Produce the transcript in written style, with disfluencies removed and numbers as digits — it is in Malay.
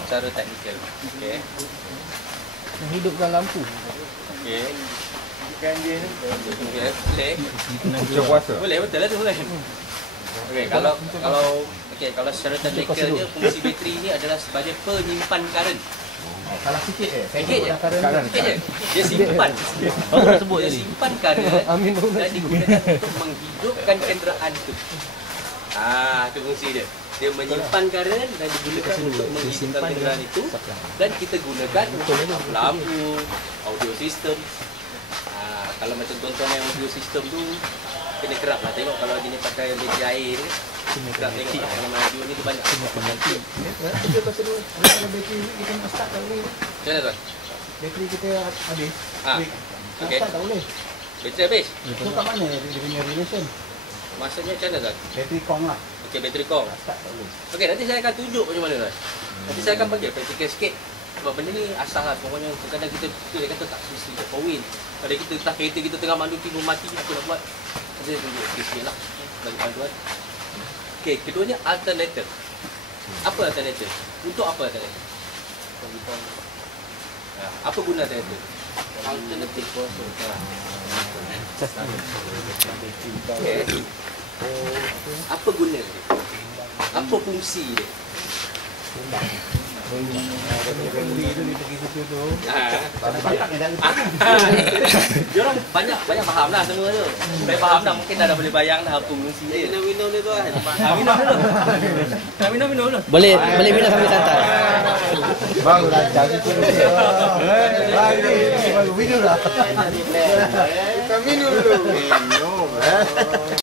Secara teknikal. Okey. Menghidupkan lampu. Okey. Okey, boleh. Macam puasa. Boleh, betul lah tu kan. Okey, kalau secara teknikalnya fungsi bateri ni adalah sebagai penyimpan karen. Salah sikit Sikit je. Karen. Sikit je. Dia simpan. Baru nak sebut Dia tadi. simpan karen dan digunakan untuk menghidupkan kenderaan tu. Itu fungsi dia. Dia menyimpan karen dan digunakan untuk menghidupkan kenderaan itu dan kita gunakan untuk lampu, audio system. Kalau macam tontonan audio system tu kena kerap lah tengok kalau dia ni pakai bateri air ni. Kerap tengok lah kalau audio ni tu banyak. Kita pasal dulu, kalau bateri kita nak start tak boleh. Macam mana tuan? Bateri kita habis. Okey. Start tak boleh. Bateri habis? So kat mana dia punya relation? Maksudnya macam mana tuan? Bateri kong lah. Okey, bateri kong. Start tak boleh. Okey, nanti saya akan tunjuk macam mana tuan. Nanti saya akan bagi praktikal sikit. Sebab benda ni asal lah. Pokoknya kadang-kadang kita dia kata tak mesti dia point. Kalau kita tak kereta kita tengah mandu tiba mati apa nak buat? Nanti saya tunjuk sikit lah bagi panduan. Okey, keduanya alternator. Apa alternator? Untuk apa alternator? Apa guna alternator? Alternatif kuasa. Okay. Apa guna dia? Apa fungsi dia? Beli tu dia pergi situ tu. Banyak yang dah Dia orang banyak faham lah semua tu. Baik faham dah, mungkin dah boleh bayang dah apa fungsi dia. Kena minum dia tu kan. Minum dulu. Boleh minum sambil santai. Bang rancang situ. Baru minum lah. Kita minum dulu. Minum.